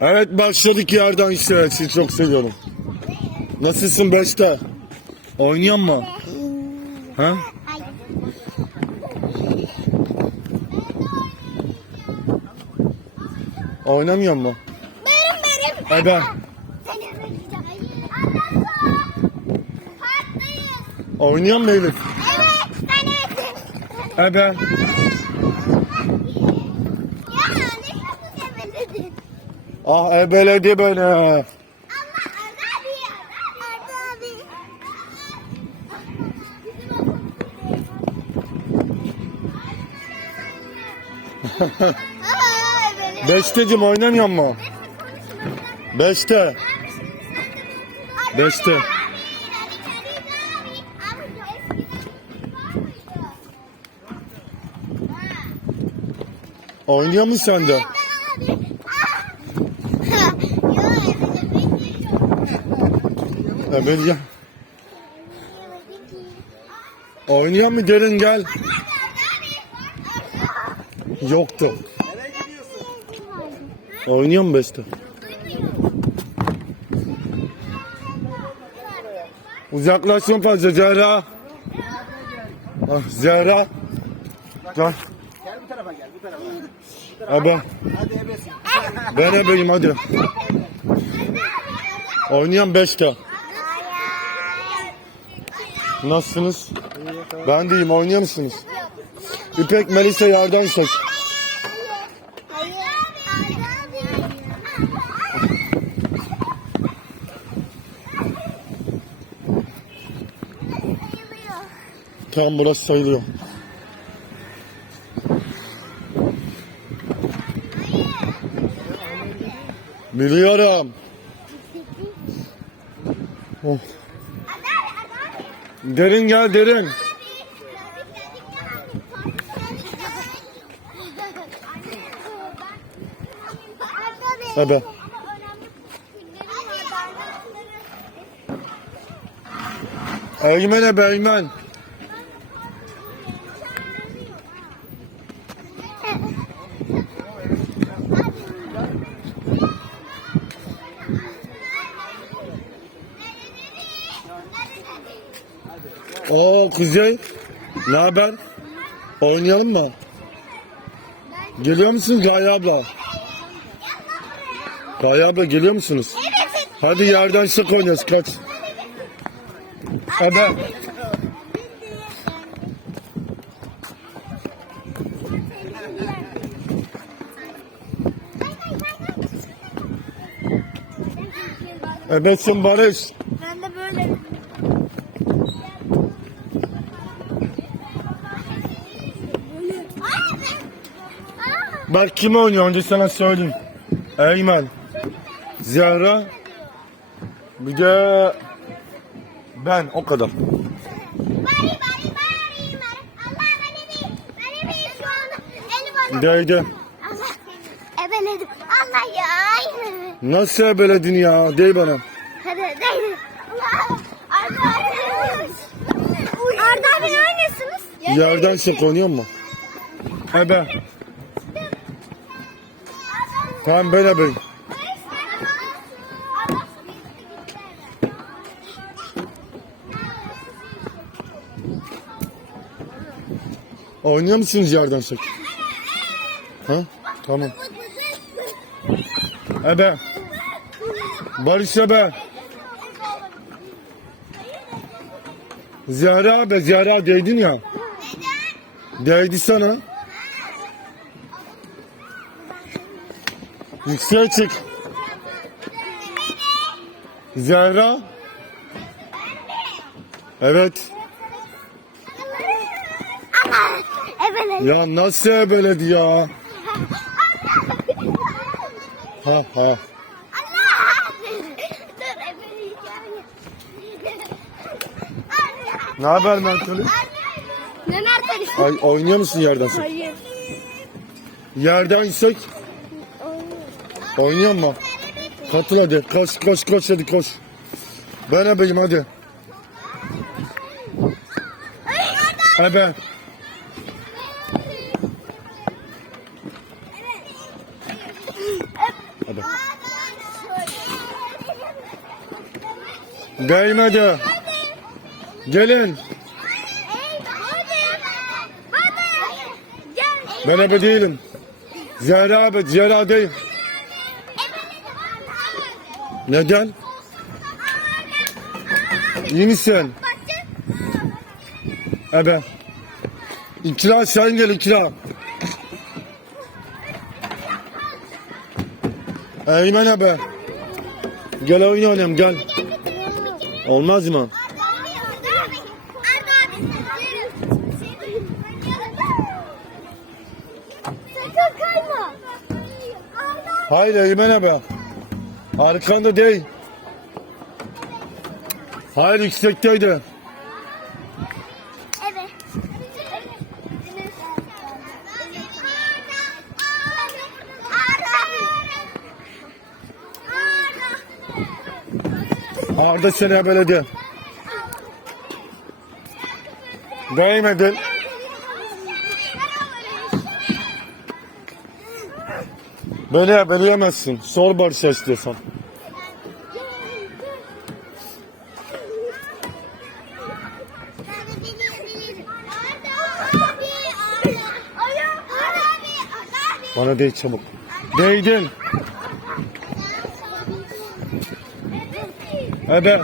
Evet başladık yerden işte. Sizi çok seviyorum. Nasılsın başta? Oynuyor mu? Ha? Oynamıyor mu? Benim benim. Öldüreceğim. Haklıyız. Oynuyor mu Elif? Evet, sen evet. Ebe. Ya ne yapıyorsun ebeledin? Ah ebeledi beni. Ebele. Beştecim oynamıyor mu? Beşte. Beşte. Oynuyor musun sen de? Ya. Oynuyor mu derin gel. Yoktu. Oynuyor mu Beşte? Uzaklaşma fazla Zehra. Ah, Zehra. Gel. Gel bu tarafa gel bu tarafa. Abi Hadi ebesin. ben ebeyim hadi. Oynayan Beşte. Nasılsınız? Ben deyim oynuyor musunuz? İpek Melisa yardan sok. Tam burası sayılıyor. Biliyorum. Oh. Derin gel derin. Ebe. Eymen ebe Eymen. Oo Kuzey. Ne haber? Oynayalım mı? Geliyor musunuz Gaye abla? Gaye abla geliyor musunuz? Hadi yerden sık oynuyoruz kaç. Hadi. Ebetsin Barış. Ben de böyle. Ay ben. Aa, Bak kim oynuyor önce sana söyleyeyim. Eymen. Zehra. Bir de ben o kadar. Değdi. Allah. Ebeledim. Allah ya. Nasıl ebeledin ya? Dey bana. Hadi değdi. Arda abi. Ne oynuyorsunuz? Yerden sık oynuyor mu? Ebe. Tamam ben ebeyim. Oynuyor musunuz yerden sık? Ha? Tamam. Ebe. Barış ebe. Zehra abi, Zehra değdin ya. Değdi sana. Yükseğe çık. Zehra. Evet. Ya nasıl ebeledi ya? Ha ha. Ne haber Mert'li? Ne nerede? Ay oynuyor musun yerden sık? Hayır. Yerden sık. Oynuyor mu? Katıl hadi. Koş koş koş hadi koş. Ben ebeyim hadi. Ebe. Ebe. Değmedi. Gelin. Ben ebe değilim. Zehra abi, Zehra değil. Neden? İyi misin? Ebe. İkra sen gel ikra. Eymen ebe. Gel oyun oynayalım gel. Olmaz mı? Hayır Eymen ebe. Arkanda değil. Hayır yüksekteydi. Evet. Arda seni ebeledi. Değmedin. Beni ebeleyemezsin. Sor Barış'a istiyorsan. Bana değil çabuk. Değdin. Ebe.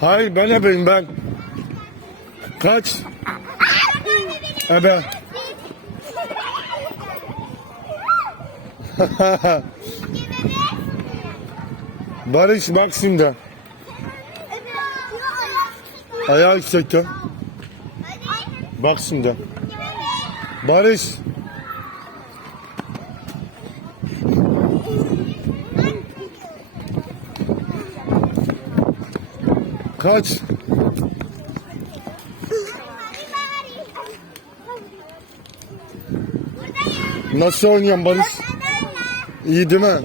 Hayır ben ebeyim ben. Kaç. Ebe. Barış bak şimdi. Ayağı yüksekte. Bak şimdi. Barış. Kaç. Nasıl oynuyorsun Barış? İyi değil mi?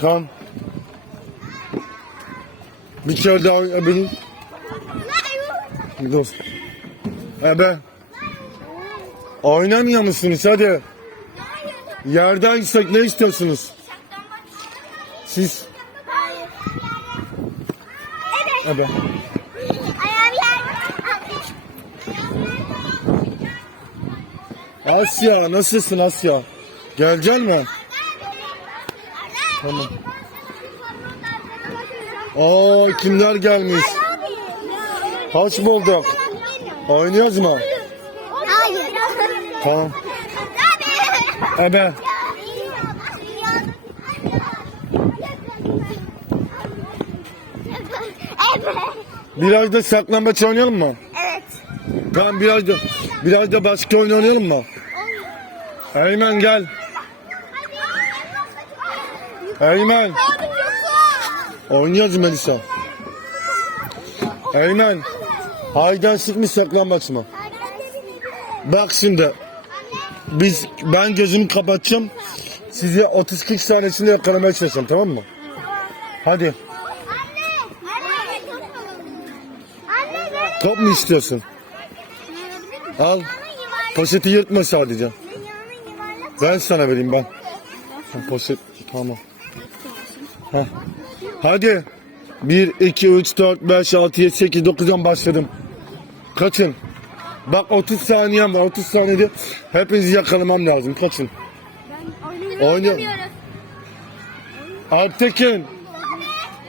Tamam. Bir kere daha benim. Dur. Ebe. Oynamıyor musunuz hadi? Yerden yüksek ne istiyorsunuz? Siz. Ebe. Asya nasılsın Asya? Gelecek mi? Tamam. Aa kimler gelmiş? Hoş bulduk. Oynuyoruz mu? Hayır. Tamam. Ebe. Biraz da saklambaç oynayalım mı? Evet. Tamam biraz da biraz da başka oynayalım mı? Eymen gel. Eymen. Oynuyoruz Melisa. Eymen. Haydan sık mı saklambaç mı? Bak şimdi. Biz ben gözümü kapatacağım. Sizi 30-40 saniyesinde yakalamaya çalışacağım tamam mı? Hadi. Top mu istiyorsun? Al. Poşeti yırtma sadece. Ben sana vereyim ben. Ha, Poşet tamam. Heh. Hadi. 1, 2, 3, 4, 5, 6, 7, 8, 9'dan başladım. Kaçın. Bak 30 saniyem var. 30 saniyede hepinizi yakalamam lazım. Kaçın. Oynuyorum. Alptekin.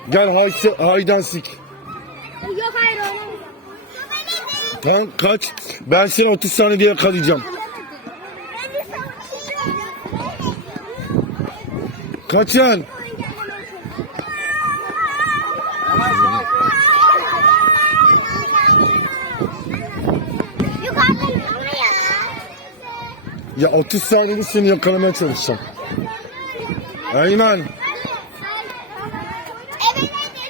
Gel hay, haydan sik. Yok hayır oynamıyorum. Tamam kaç. Ben seni 30 saniyede yakalayacağım. Kaçın. Ya 30 saniyede seni yakalamaya çalışacağım. Eymen.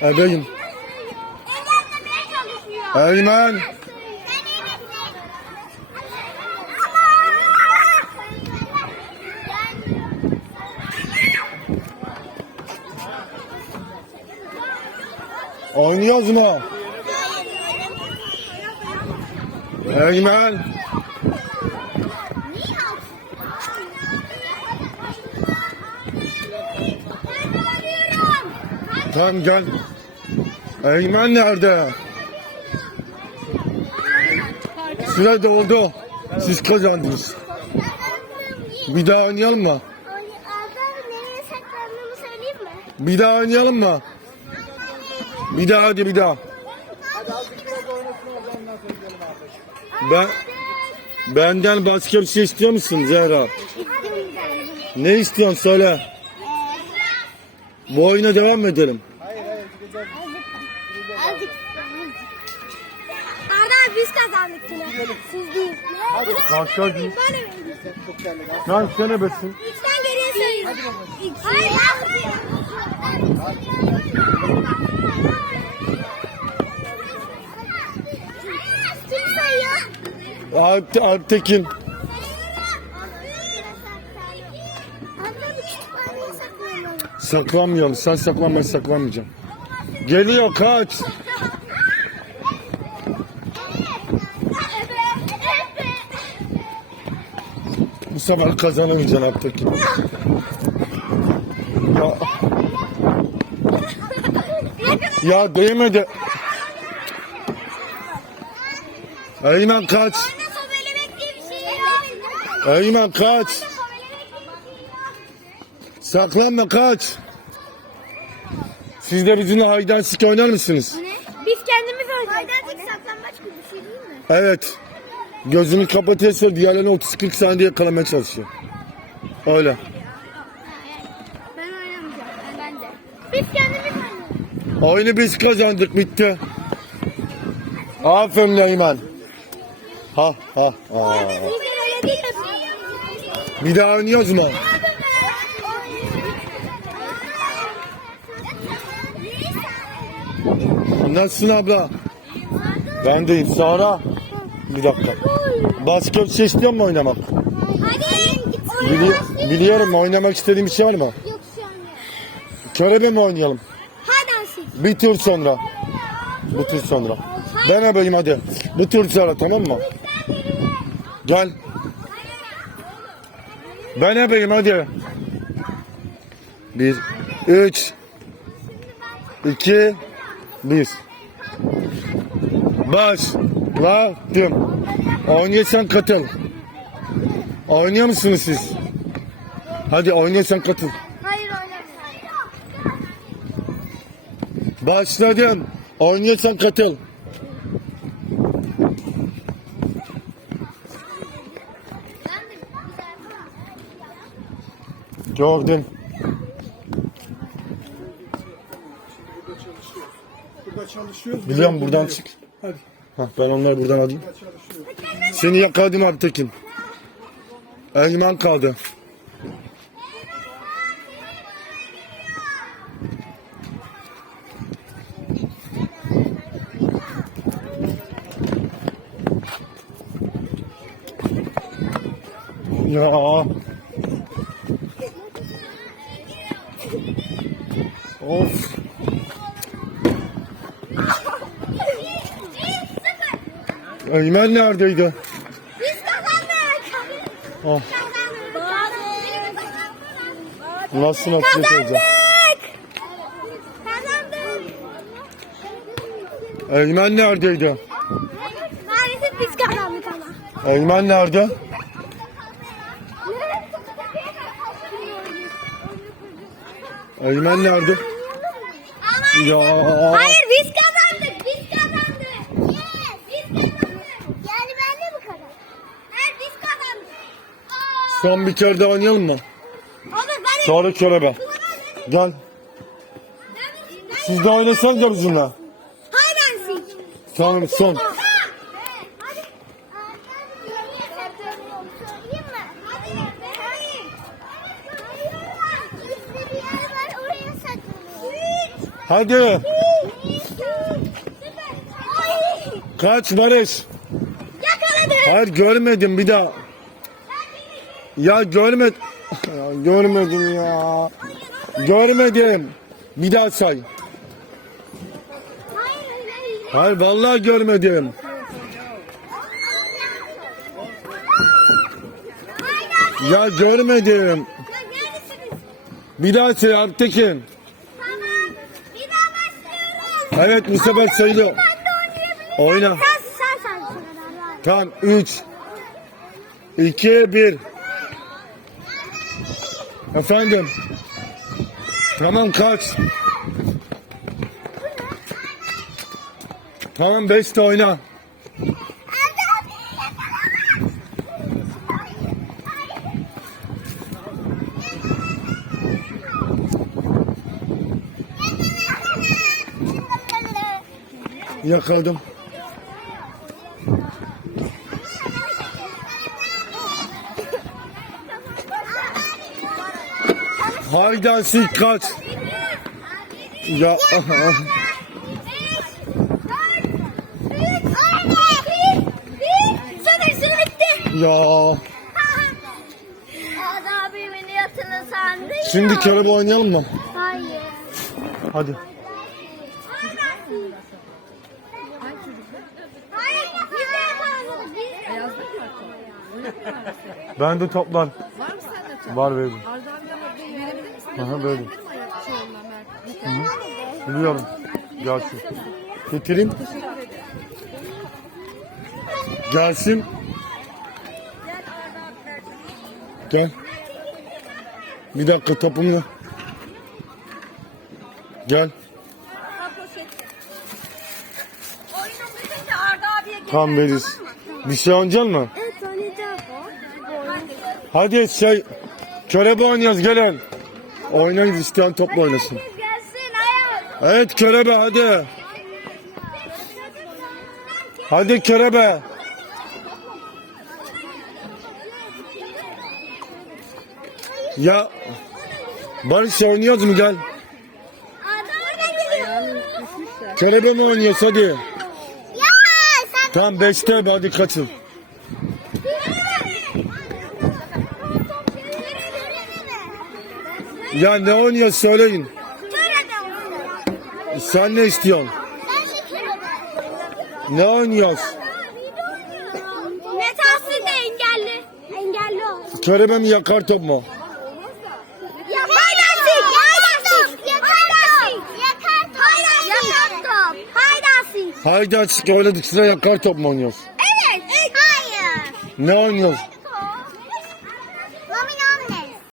Çalışıyor. Eymen. Oynuyoruz mu? Eymen. Tamam gel. Eymen nerede? Süre doldu. Siz kazandınız. Bir daha oynayalım mı? Bir daha oynayalım mı? Bir daha hadi bir daha. Hadi azıcık biraz oynasın orada ondan sonra gidelim abi. Ben benden başka bir şey istiyor musun Zehra? Ne istiyorsun söyle. Bu oyuna devam edelim. Hayır hayır gideceğiz. Azıcık. Arda biz kazandık yine. Siz değil. Hadi. Kalk mi? Sen. Sen besin. Üçten geriye sayın. Hayır. Kim Alp, Alptekin. Saklanmayalım. Sen saklan ben. Geliyor kaç. Bu sefer kazanamayacaksın Alptekin. Ya, ya değmedi. Eymen kaç. Eymen kaç. Saklanma kaç. Siz de bizimle haydan sik oynar mısınız? Biz kendimiz oynayacağız. Haydancık saklambaç gibi bir şey değil mi? Evet. Gözünü kapatıyorsa diğerlerini 30-40 saniyede yakalamaya çalışıyor. Öyle. Ben oynamayacağım. Ben, de. Biz kendimiz oynayalım. Oyunu biz kazandık bitti. Aferin Eymen. Ha ha ha. Biz öyle değil mi? Bir daha oynuyoruz mu? Nasılsın abla? Ben deyim. Sara. Bir dakika. Bir şey istiyor mu oynamak? Bili- biliyorum oynamak istediğim bir şey var mı? Yok şu an yok. Körebe mi oynayalım? Hadi Asik. Bir tur sonra. Bir tur sonra. Ben yapayım hadi. Bir tur sonra tamam mı? Gel. Ben yapayım hadi. Bir, üç, iki, bir. Başladım. Oynuyorsan katıl. Oynuyor musunuz siz? Hadi oynuyorsan katıl. Hayır oynamıyorum. Başladım. Oynuyorsan katıl. Gördüm. Burada çalışıyoruz. Biliyorum buradan çık. Hadi. Hah, ben onları buradan alayım. Çalışıyoruz. Seni yakaladım abi Tekin. Eymen kaldı. Ya. Eymen neredeydi? Biz kazandık. Kazandık. Nasıl nokta olacak? Kazandık. Eymen neredeydi? Maalesef biz kazandık ama. Eymen nerede? Eymen nerede? Ya. Hayır biz kazandık. Biz kazandık. Yes. Biz kazandık. Yani ben de mi kazandım? Evet biz kazandık. Aa, Son bir kere daha oynayalım mı? Sonra körebe. Gel. Siz de oynasanız da bizimle. Tamam son. Hadi. Kaç Barış? Yakaladım. Hayır görmedim bir daha. Ya görmedim. Ya, görmedim ya. Görmedim. Bir daha say. Hayır vallahi görmedim. Ya görmedim. Bir daha say Alptekin. Evet bu sefer oynayabilirim. Oyna. Tamam 3 2 1 Efendim. Tamam kaç. Tamam 5 de oyna. Yakaladım. Haydan sik kaç. Ya ya. Şimdi kelebe oynayalım mı? Hayır. Hadi. Ben de toplar. Var mı sende çok? Var veririm. Arda abi ama bir verebilir misin? Aha böyle. Olmam ben. Biliyorum. Gelsin. Getireyim. Gelsin. Gel. Bir dakika topumu. Gel. Tam veririz. Bir şey oynayacak mı? Evet oynayacağım. Hadi şey. Körebe oynuyoruz gelin. Oynayın isteyen topla oynasın. Evet körebe hadi. Hadi körebe. Ya Barış oynuyoruz mu gel. Körebe mi oynuyoruz hadi. Tamam beşte hadi kaçın. Ya ne oynuyoruz söyleyin. Sen ne istiyorsun? Ne oynuyoruz? Metasız da engelli. Engelli ol. Körebe mi yakar top mu? Ya haydasın. Haydasın. Yakar top. Yakar top. Haydasın. Yakar top. Haydasın. Haydi açık oynadık sıra yakar top mu oynuyoruz? Evet. Hayır. Ne oynuyoruz?